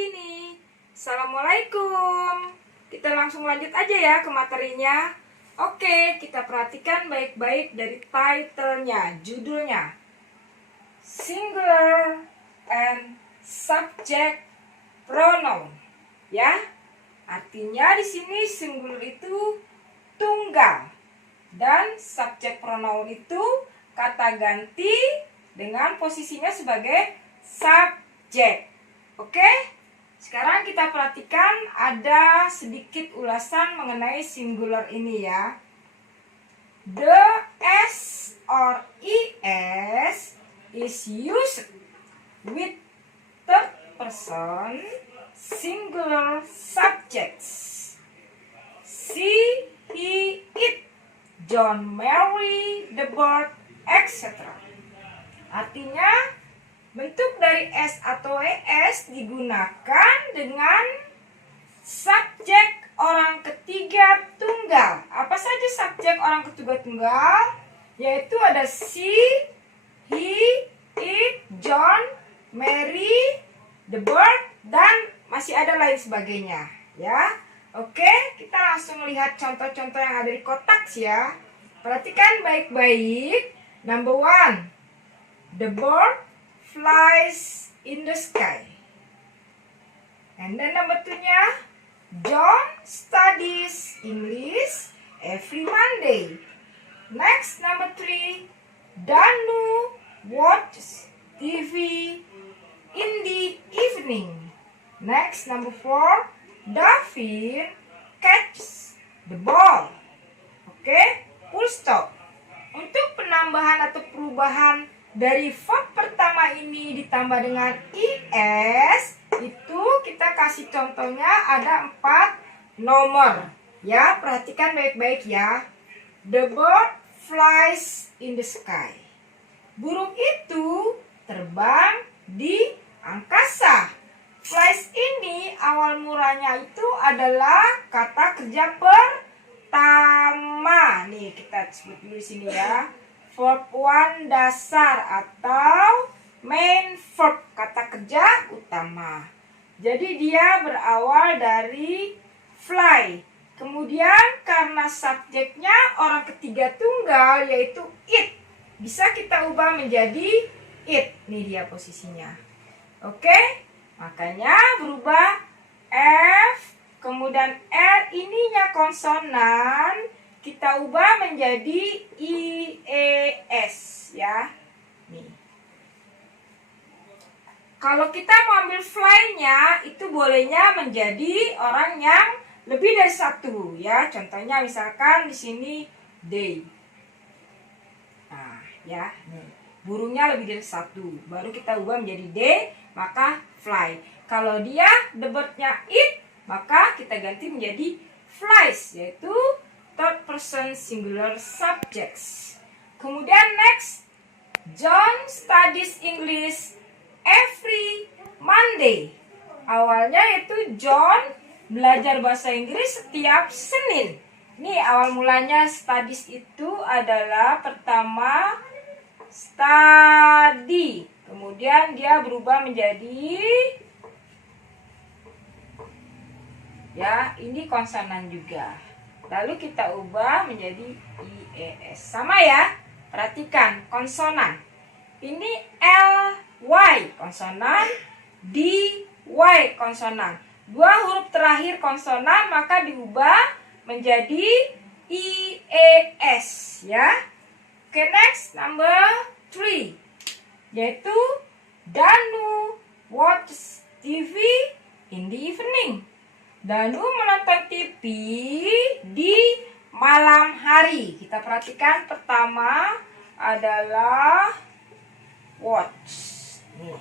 lagi nih. Assalamualaikum. Kita langsung lanjut aja ya ke materinya. Oke, kita perhatikan baik-baik dari title-nya, judulnya. Singular and subject pronoun. Ya. Artinya di sini singular itu tunggal dan subject pronoun itu kata ganti dengan posisinya sebagai subjek. Oke? Sekarang kita perhatikan ada sedikit ulasan mengenai singular ini ya. The S or ES is used with third person singular subjects. She, he, it, John, Mary, the bird, etc. Artinya bentuk dari S atau ES digunakan dengan subjek orang ketiga tunggal. Apa saja subjek orang ketiga tunggal? Yaitu ada she, he, it, John, Mary, the bird, dan masih ada lain sebagainya. Ya, oke, kita langsung lihat contoh-contoh yang ada di kotak ya. Perhatikan baik-baik. Number 1, the bird flies in the sky. And then number 2-nya, John studies English every Monday. Next, number 3, Danu watches TV in the evening. Next, number 4, David catches the ball. Oke, full stop. Untuk penambahan atau perubahan dari verb pertama ini ditambah dengan is, itu kita kasih contohnya ada 4 nomor. Ya, perhatikan baik-baik ya. The bird flies in the sky. Burung itu terbang di angkasa. Flies ini awal mulanya itu adalah kata kerja pertama. Nih kita sebut dulu di sini ya. Verb 1 dasar atau main verb, kata kerja utama. Jadi dia berawal dari fly. Kemudian karena subjeknya orang ketiga tunggal yaitu it, bisa kita ubah menjadi it. Nih dia posisinya. Oke? Makanya berubah F, kemudian R ininya konsonan, kita ubah menjadi IES ya. Nih. Kalau kita mau ambil fly-nya, itu bolehnya menjadi orang yang lebih dari satu ya. Contohnya misalkan di sini day. Nah, ya, nih. Burungnya lebih dari satu, baru kita ubah menjadi day, maka fly. Kalau dia the bird-nya it, maka kita ganti menjadi flies, yaitu third person singular subjects. Kemudian next, John studies English every Monday. Awalnya yaitu John belajar bahasa Inggris setiap Senin. Nih awal mulanya studies itu adalah pertama study, kemudian dia berubah menjadi ya, ini konsonan juga. Lalu kita ubah menjadi IES. Sama ya. Perhatikan konsonan. Ini LY konsonan, DY konsonan. Dua huruf terakhir konsonan maka diubah menjadi IES ya. Oke, next number 3, yaitu Danu watches TV in the evening. Danu menonton TV di malam hari. Kita perhatikan pertama adalah watch. Nih.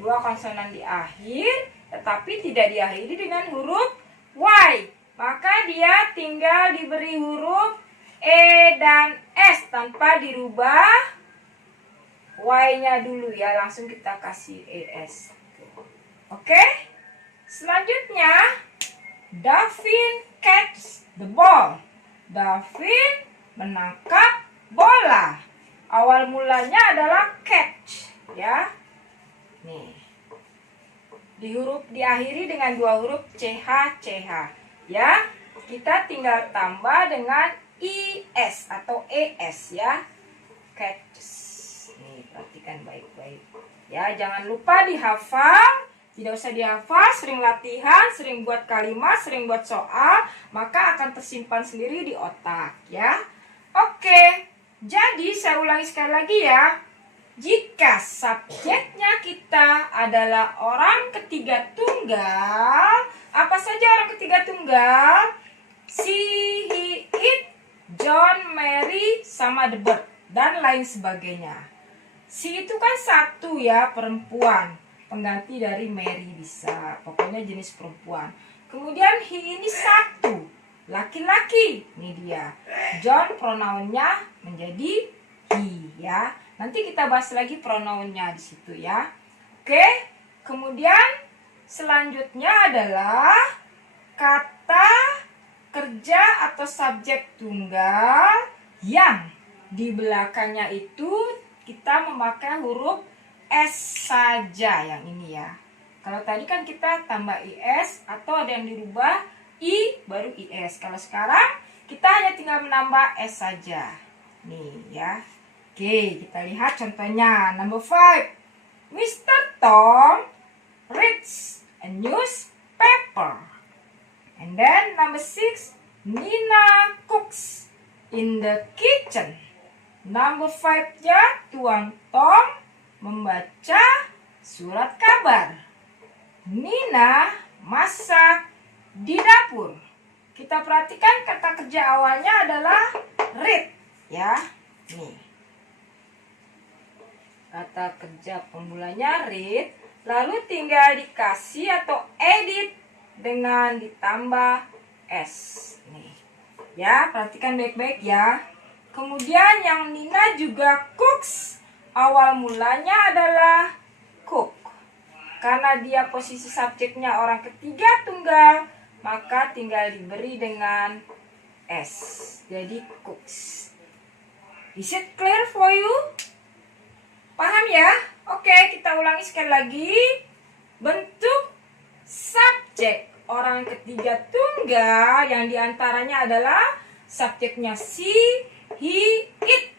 Dua konsonan di akhir, tetapi tidak diakhiri dengan huruf Y. Maka dia tinggal diberi huruf E dan S tanpa dirubah Y-nya dulu ya. Langsung kita kasih ES. Oke? Selanjutnya, David catches the ball. David menangkap bola. Awal mulanya adalah catch, ya. Nih. diakhiri dengan dua huruf CH ya. Kita tinggal tambah dengan IS atau ES ya. Catches. Nih, perhatikan baik-baik. Ya, jangan lupa dihafal. Tidak usah dihafal, sering latihan, sering buat kalimat, sering buat soal, maka akan tersimpan sendiri di otak ya. Oke. Jadi saya ulangi sekali lagi ya. Jika subjeknya kita adalah orang ketiga tunggal, apa saja orang ketiga tunggal? She, he, it, John, Mary, sama the bird, dan lain sebagainya. She itu kan satu ya, perempuan. Pengganti dari Mary bisa. Pokoknya jenis perempuan. Kemudian he ini satu. Laki-laki. Ini dia. John pronounnya menjadi he ya. Nanti kita bahas lagi pronounnya di situ ya. Oke. Kemudian selanjutnya adalah kata kerja atau subjek tunggal yang di belakangnya itu kita memakai huruf S saja yang ini ya. Kalau tadi kan kita tambah IS atau ada yang dirubah I baru IS. Kalau sekarang kita hanya tinggal menambah S saja. Nih ya. Oke, kita lihat contohnya. Number 5. Mr. Tom reads a newspaper. And then number 6. Nina cooks in the kitchen. Number 5-nya Tuan Tom membaca surat kabar. Nina masak di dapur. Kita perhatikan kata kerja awalnya adalah read ya. Nih. Kata kerja pemulanya read, lalu tinggal dikasih atau edit dengan ditambah S. Nih. Ya, perhatikan baik-baik ya. Kemudian yang Nina juga cooks. Awal mulanya adalah cook. Karena dia posisi subjeknya orang ketiga tunggal, maka tinggal diberi dengan S. Jadi cooks. Is it clear for you? Paham ya? Oke, kita ulangi sekali lagi. Bentuk subjek orang ketiga tunggal yang diantaranya adalah subjeknya she, he, it,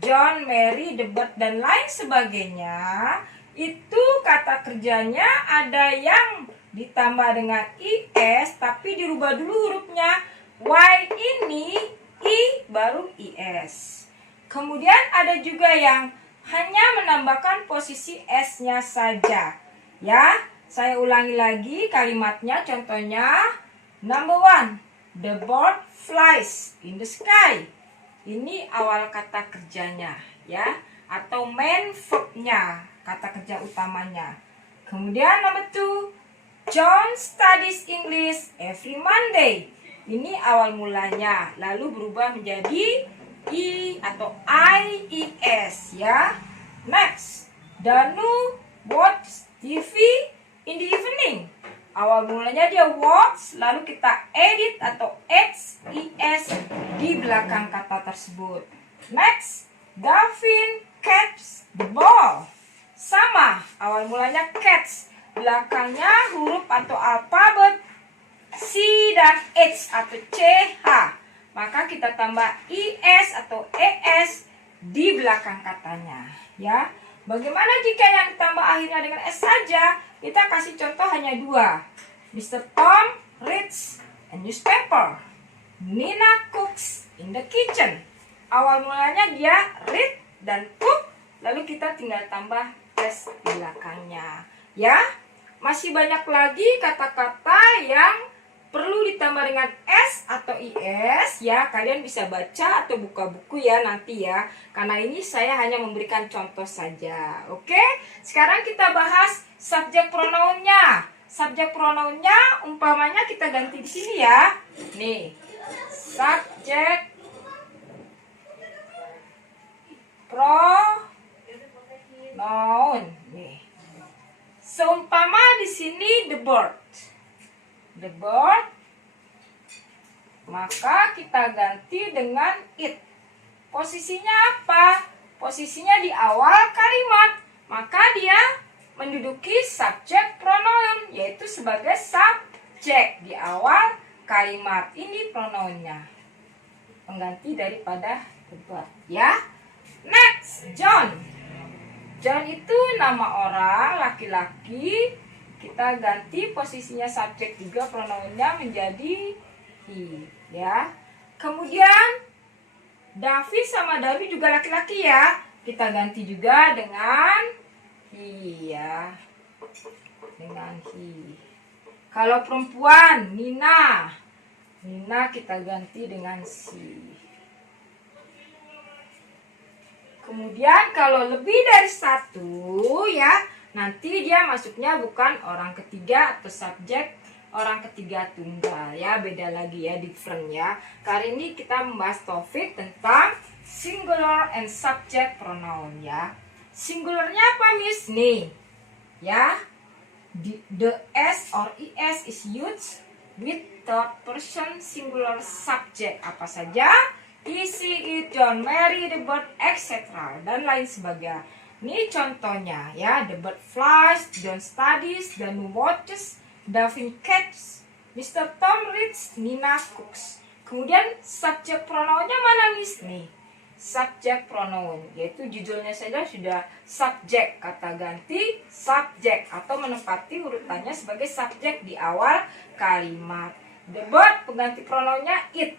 John, Mary, the bird, dan lain sebagainya. Itu kata kerjanya ada yang ditambah dengan IS, tapi dirubah dulu hurufnya. Y ini I baru IS. Kemudian ada juga yang hanya menambahkan posisi S-nya saja. Ya, saya ulangi lagi kalimatnya. Contohnya, number 1. The bird flies in the sky. Ini awal kata kerjanya ya, atau main verb-nya, kata kerja utamanya. Kemudian number 2, John studies English every Monday. Ini awal mulanya, lalu berubah menjadi I atau IES ya. Next, Danu watch TV in the evening. Awal mulanya dia watch, lalu kita edit atau XES di belakang kata tersebut. Next, Gavin catch the ball. Sama, awal mulanya catch, belakangnya huruf atau alfabet C dan H atau CH. Maka kita tambah IS atau ES di belakang katanya. Ya, bagaimana jika yang ditambah akhirnya dengan S saja? Kita kasih contoh hanya 2. Mr. Tom reads a newspaper. Nina cooks in the kitchen. Awal mulanya dia read dan cook, lalu kita tinggal tambah S di belakangnya. Ya, masih banyak lagi kata-kata yang perlu ditambah dengan S atau IS ya. Kalian bisa baca atau buka buku ya nanti ya. Karena ini saya hanya memberikan contoh saja. Oke, sekarang kita bahas subjek pronounnya. Subjek pronounnya umpamanya kita ganti di sini ya. Nih, subjek pronoun. Nih, seumpama di sini the bird. The bird, maka kita ganti dengan it. Posisinya apa? Posisinya di awal kalimat. Maka dia menduduki subjek pronoun, yaitu sebagai subjek di awal kalimat. Ini pronounnya, pengganti daripada the bird, ya. Next, John. John itu nama orang, laki-laki. Kita ganti posisinya subjek juga, pronounnya menjadi he, ya. Kemudian David sama David juga laki-laki, ya. Kita ganti juga dengan he, ya. Dengan he. Kalau perempuan, Nina. Nina kita ganti dengan she. Kemudian kalau lebih dari satu, ya, nanti dia masuknya bukan orang ketiga atau subjek orang ketiga tunggal, ya, beda lagi, ya, different, ya. Kali ini kita membahas topik tentang singular and subject pronoun, ya. Singularnya apa, Miss? Nih, ya, the s or es is used with third person singular subject. Apa saja? He, she, it, John, Mary, the bird, etc. dan lain sebagainya. Ini contohnya, ya. The bird flies, John studies, Dan watches, David catches, Mr. Tom reads, Nina cooks. Kemudian subjek pronounnya mana, Miss? Nih, subjek pronoun, yaitu judulnya saja sudah subjek, kata ganti subjek atau menempati urutannya sebagai subjek di awal kalimat. The bird pengganti pronounnya it,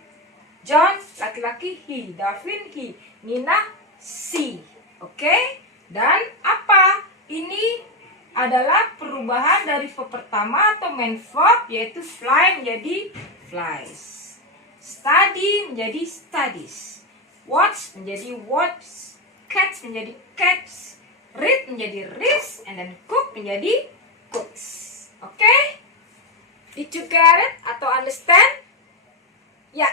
John laki-laki he, David he, Nina she. Oke? Dan apa? Ini adalah perubahan dari verb pertama atau main verb, yaitu fly menjadi flies, study menjadi studies, watch menjadi watch, catch menjadi catch, read menjadi reads, and then cook menjadi cooks. Oke? Did you get it atau understand? Ya.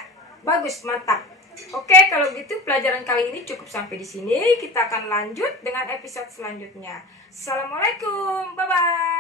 Bagus, mantap. Oke, kalau gitu pelajaran kali ini cukup sampai di sini. Kita akan lanjut dengan episode selanjutnya. Assalamualaikum, bye-bye.